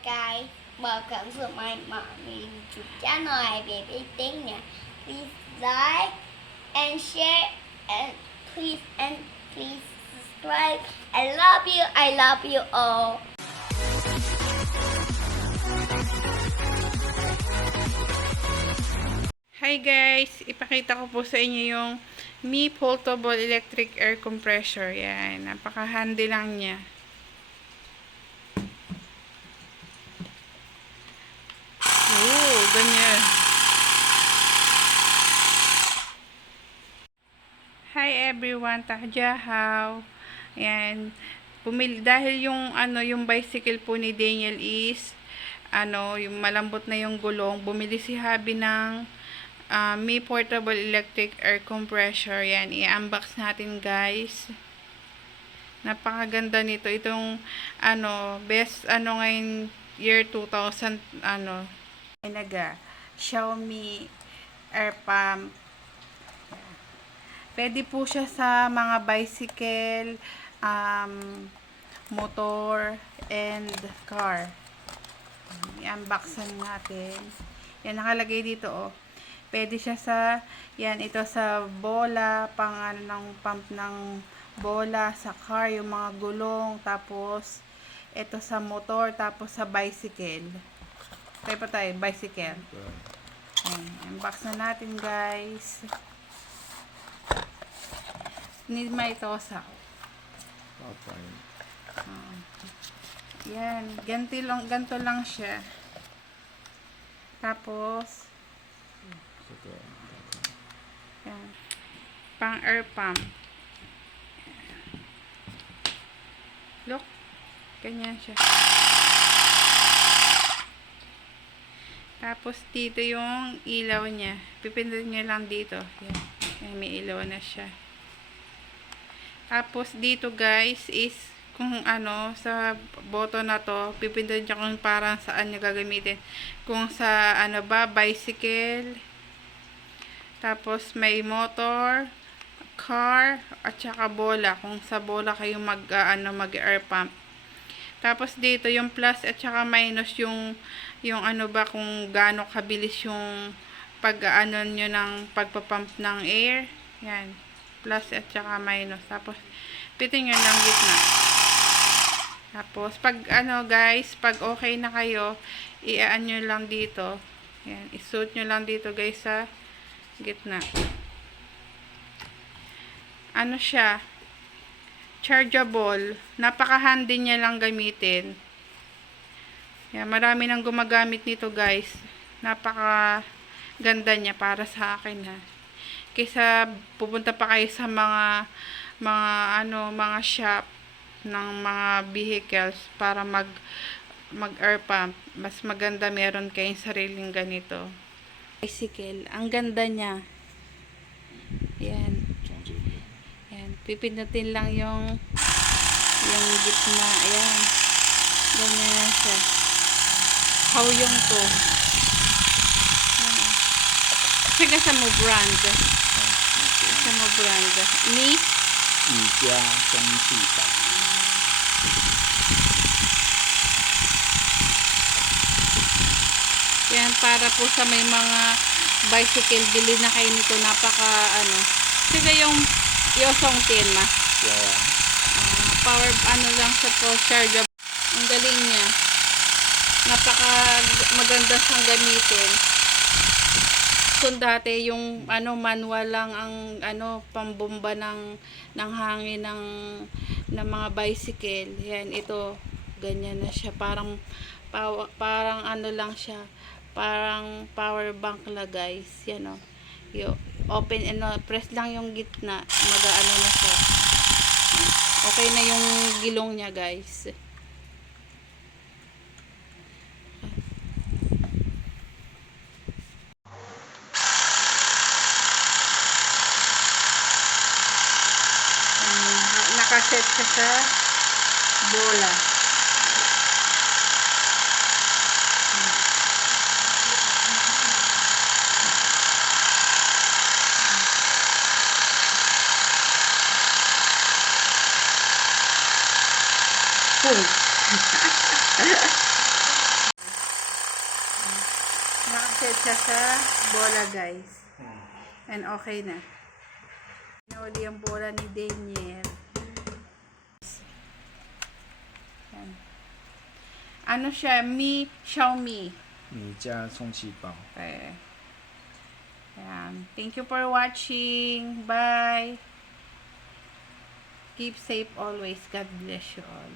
guys, welcome to my mommy YouTube channel. Hi baby thing niya. Please like and share and please subscribe. I love you all. Hi guys! Ipakita ko po sa inyo yung Mi Portable Electric Air Compressor. Yan, napaka-handy lang niya. Oh, ganyan. Hi everyone, tahjahaw. Yan, dahil yung yung bicycle po ni Daniel is yung malambot na yung gulong, bumili si Habi ng Mi Portable Electric Air Compressor. Yan, i-unbox natin guys. Napakaganda nito. Itong best ngayon year 2000 Xiaomi air pump. Pwede po siya sa mga bicycle, motor, and car. I-unboxan natin. Yan, nakalagay dito oh. Pwede siya sa, yan, ito sa bola, pang ng pump ng bola, sa car, yung mga gulong, tapos, ito sa motor, tapos sa bicycle. Tayo pa tayo, bicycle. Yan, unbox na natin, guys. Need may tosa. Okay. Yan, ganito lang siya. Tapos, yan. Pang air pump. Look. Ganyan siya. Tapos dito yung ilaw niya. Pipindutin niya lang dito. Yan. Yan, may ilaw na siya. Tapos dito guys is kung sa button na to, pipindutin niya kung parang saan niya gagamitin. Kung sa bicycle. Tapos may motor, car, at saka bola. Kung sa bola kayo mag-air pump. Tapos dito yung plus at saka minus yung kung gaano kabilis yung nyo ng pagpapump ng air. Yan. Plus at saka minus. Tapos pitin nyo lang gitna. Tapos pag guys, pag okay na kayo, i-aan nyo lang dito. Yan. I-suit nyo lang dito guys sa gitna. Siya, chargeable. Napaka-handy niya lang gamitin. Yan, marami nang gumagamit nito guys. Napaka-ganda niya para sa akin ha. Kaysa pupunta pa kayo sa mga shop ng mga vehicles para mag air pump. Mas maganda meron kayong sariling ganito. Bicycle, ang ganda niya. Yan. Yan, pipindutin lang yung gitna. Ayan. Ganyan na siya. How yung to. Sige sa mo brand. Sa mo brand. Ni? Ija Songchita. Yan, para po sa may mga bicycle, bili na kayo nito. Napaka sige yung Yosong tin ma. Yeah. Power lang siya po, chargeable. Ang galing niya. Napaka maganda siyang gamitin. Kung dati yung manual lang ang pambomba ng hangin ng mga bicycle. Yan, ito ganyan na siya, parang lang siya, parang power bank la guys. Yan open press lang yung gitna, na siya. Okay na yung gilong niya guys. Nakaset siya sa bola. Boom. nakaset siya sa bola, guys. And okay na. Nauli ang bola ni Daniel. Yan. Ano siya? Xiaomi. 米加充气包。 Okay. Ayan. Thank you for watching. Bye. Keep safe always. God bless you all.